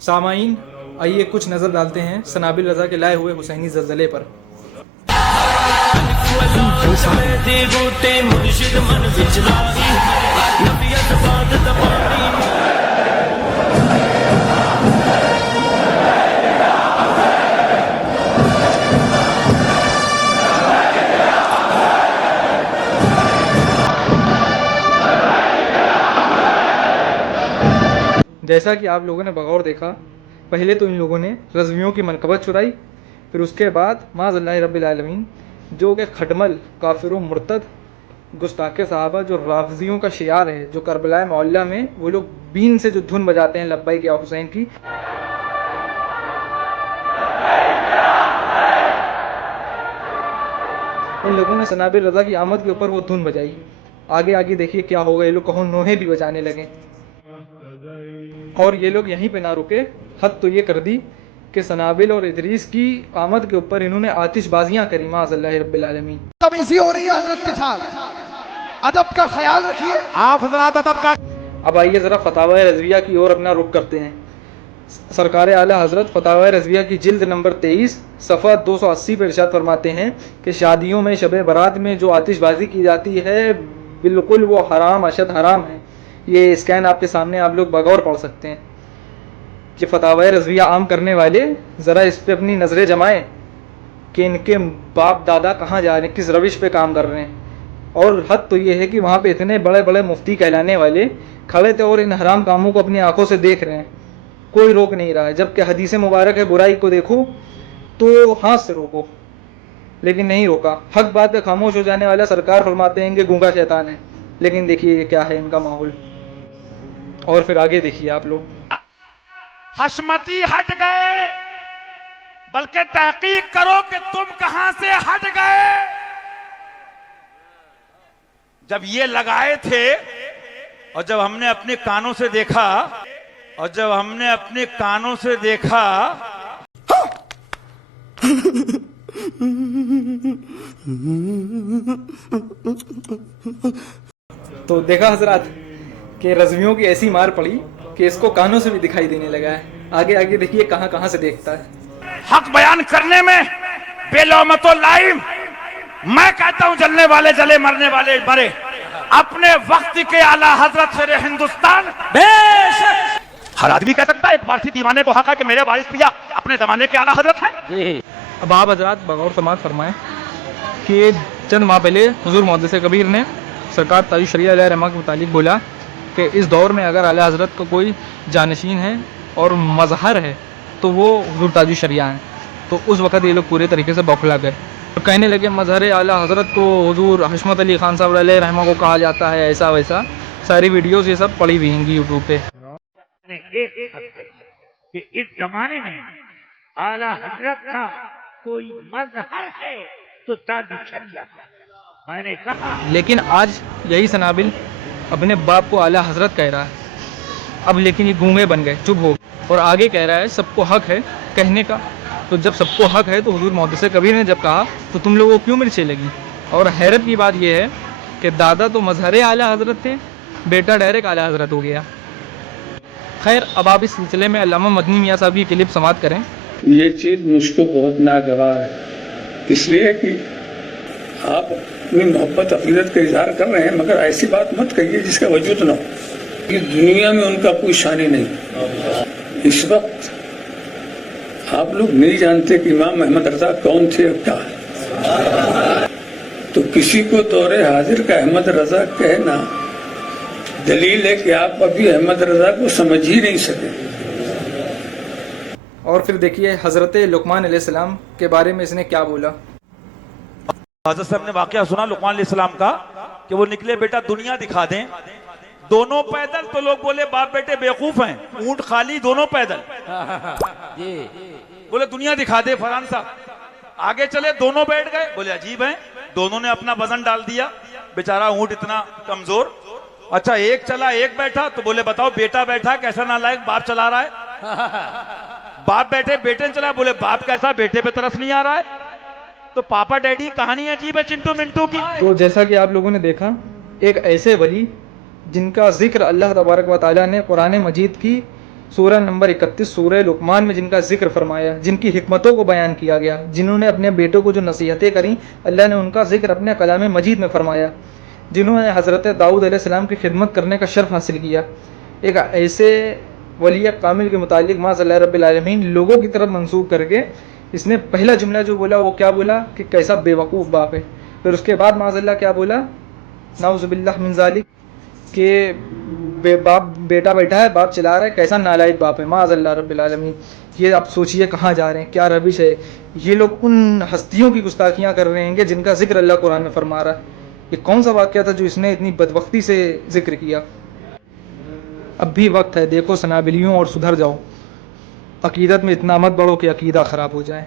सामाईन, आइए कुछ नज़र डालते हैं सनाबिल रज़ा के लाए हुए हुसैनी ज़लज़ले पर। जैसा कि आप लोगों ने बगौर देखा, पहले तो इन लोगों ने रज़वियों की मनक़बत चुराई, फिर उसके बाद माज़ल्लाहि रब्बिल आलमीन जो कि खटमल काफिर व मुर्तद गुस्ताखे सहाबा जो राफ़िज़ियों का शियार है, जो करबला मौला में वो लोग बीन से जो धुन बजाते हैं लब्बैक या हुसैन की, इन लोगों ने सनाबिल रज़ा की आमद के ऊपर वो धुन बजाई। आगे आगे देखिए क्या होगा, ये लोग कहो नोहे भी बजाने लगे। और ये लोग यहीं पे ना रुके, हद तो ये कर दी कि सनाबिल और इदरीस की आमद के ऊपर इन्होंने आतिशबाजियाँ करी। माज़ल्लाहि रब्बिल आलमीन। तमीज़ी हो रही है हज़रत के साथ, अदब का ख्याल रखिए आप हज़रात, अदब का। अब आइए ज़रा फतावा रज़विया की ओर अपना रुख करते हैं। सरकार आला हज़रत फतावा रज़विया की जिल्द नंबर 23 सफ़ा 280 पर इरशाद फरमाते हैं कि शादियों में शब बारात में जो आतिशबाजी की जाती है बिल्कुल वो हराम अशद हराम है। ये स्कैन आपके सामने आप लोग बगौर पढ़ सकते हैं कि फतावा रज़विया आम करने वाले ज़रा इस पर अपनी नज़रें जमाएं कि इनके बाप दादा कहाँ जा रहे हैं, किस रविश पे काम कर रहे हैं। और हद तो ये है कि वहाँ पे इतने बड़े बड़े मुफ्ती कहलाने वाले खड़े थे और इन हराम कामों को अपनी आंखों से देख रहे हैं, कोई रोक नहीं रहा है। जबकि हदीस मुबारक है बुराई को देखो तो हाथ से रोको, लेकिन नहीं रोका। हक बात पे खामोश हो जाने वाला सरकार फरमाते हैं कि गूंगा शैतान है। लेकिन देखिए क्या है इनका माहौल। और फिर आगे देखिए आप लोग, हशमती हट गए, बल्कि तहकीक करो कि तुम कहां से हट गए। जब ये लगाए थे और जब हमने अपने कानों से देखा, और जब हमने अपने कानों से देखा तो देखा हजरात कि रज़वियों की ऐसी मार पड़ी कि इसको कानों से भी दिखाई देने लगा है। आगे आगे देखिए कहां कहां से देखता है। हक बयान करने में बेलौमतो लाइम, मैं कहता हूं जलने वाले जले, मरने वाले मरे। अपने वक्त के आला हजरत शेर हिंदुस्तान बेशक हर आदमी कह सकता है, एक पारसी दीवाने को हक है कि मेरे वारिस पिया अपने जमाने के आला हजरत है। अब आप हजरात बगौर समाज फरमाएं कि चंद माह पहले हुजूर मुहद्दिस कबीर ने सरकार ताजुश शरिया अलैहि रहमा के मुतालिक बोला कि इस दौर में अगर आला हज़रत का कोई जानशीन है और मज़हर है तो वो हुजूर ताजुश शरिया हैं। तो उस वक़्त ये लोग पूरे तरीके से बौखला गए और कहने लगे मज़हर आला हज़रत को हुजूर हशमत अली खान साहब अलैहि रहमा को कहा जाता है, ऐसा वैसा सारी वीडियोज़ ये सब पड़ी हुई होंगी यूट्यूब पे। कि इस जमाने में आला हजरत का कोई मजहर है तो ताजुश शरिया। मैंने कहा लेकिन आज यही सनाबिल अपने बाप को आला हज़रत कह रहा है। अब लेकिन ये गूंगे बन गए, चुप हो, और आगे कह रहा है सबको हक है कहने का। तो जब सबको हक है तो हुजूर मुहद्दिस कबीर ने जब कहा तो तुम लोगों को क्यों मिर्चें लगी। और हैरत की बात यह है कि दादा तो मजहर आला हज़रत थे, बेटा डायरेक्ट आला हज़रत हो गया। खैर, अब आप इस सिलसिले में अल्लामा मदनी मियाँ साहब की क्लिप समाप्त करें। ये चीज़ मुझको बहुत नागवार है, इसलिए कि आप अपनी मोहब्बत अकीदत का इजहार कर रहे हैं, मगर ऐसी बात मत कहिए जिसका वजूद ना हो। कि दुनिया में उनका कोई शानी नहीं। इस वक्त आप लोग नहीं जानते कि इमाम अहमद रजा कौन थे और क्या है। तो किसी को दौरे हाजिर का अहमद रजा कहना दलील है कि आप अभी अहमद रजा को समझ ही नहीं सके। और फिर देखिए हज़रत लुकमान अलैहिस्सलाम के बारे में इसने क्या बोला। हज़रत साहब ने वाकया सुना लुकमान अलैहिस्सलाम का कि वो निकले बेटा दुनिया दिखा दें, दोनों पैदल। तो लोग बोले बाप बेटे बेवकूफ हैं, ऊंट खाली दोनों पैदल। बोले दुनिया दिखा दे फरहान साहब। आगे चले दोनों बैठ गए, बोले अजीब है, दोनों ने अपना वजन डाल दिया, बेचारा ऊंट इतना कमजोर। अच्छा एक चला एक बैठा, तो बोले बताओ बेटा बैठा कैसा नालायक, बाप चला रहा है। बाप बैठे बेटे ने चला, बोले बाप कैसा बेटे पे तरफ नहीं आ रहा है। तो पापा डैडी कहानी अजीब है चिंटू मिंटू की। तो जैसा कि आप लोगों ने देखा, एक ऐसे वली जिनका जिक्र अल्लाह तबारक व तआला ने कुरान मजीद की सूरह नंबर 31 सूरह लुकमान में जिनका जिक्र फरमाया, जिनकी हिकमतों को बयान किया गया, जिन्होंने अपने बेटों को जो नसीहतें करी, अल्लाह ने उनका जिक्र अपने कलाम मजीद में फरमाया, जिन्होंने हज़रत दाऊद अलैहिस्सलाम की खिदमत करने का शर्फ हासिल किया। एक ऐसे वली कामिल के मुतालिक माज़अल्लाह रब्बिल आलमीन लोगों की तरफ मंसूब करके इसने पहला जुमला जो बोला वो क्या बोला कि कैसा बेवकूफ़ बाप है। फिर उसके बाद माज़अल्लाह क्या बोला, नाउज़ुबिल्लाह मिन ज़ालिक, कि बाप बेटा बैठा है, बाप चला रहा है, कैसा नालायक बाप है, माज़अल्लाह रब्बिल आलमीन। ये आप सोचिए कहाँ जा रहे हैं, क्या रविश है। ये लोग उन हस्तियों की गुस्ताखियाँ कर रहे हैं जिनका जिक्र अल्लाह कुरान में फरमा रहा है। ये कौन सा वाक़या था जो इसने इतनी बदबख्ती से जिक्र किया। अब भी वक्त है, देखो सनाबिलियों, और सुधर जाओ। अकीदत में इतना मत बढ़ो कि अकीदा ख़राब हो जाए।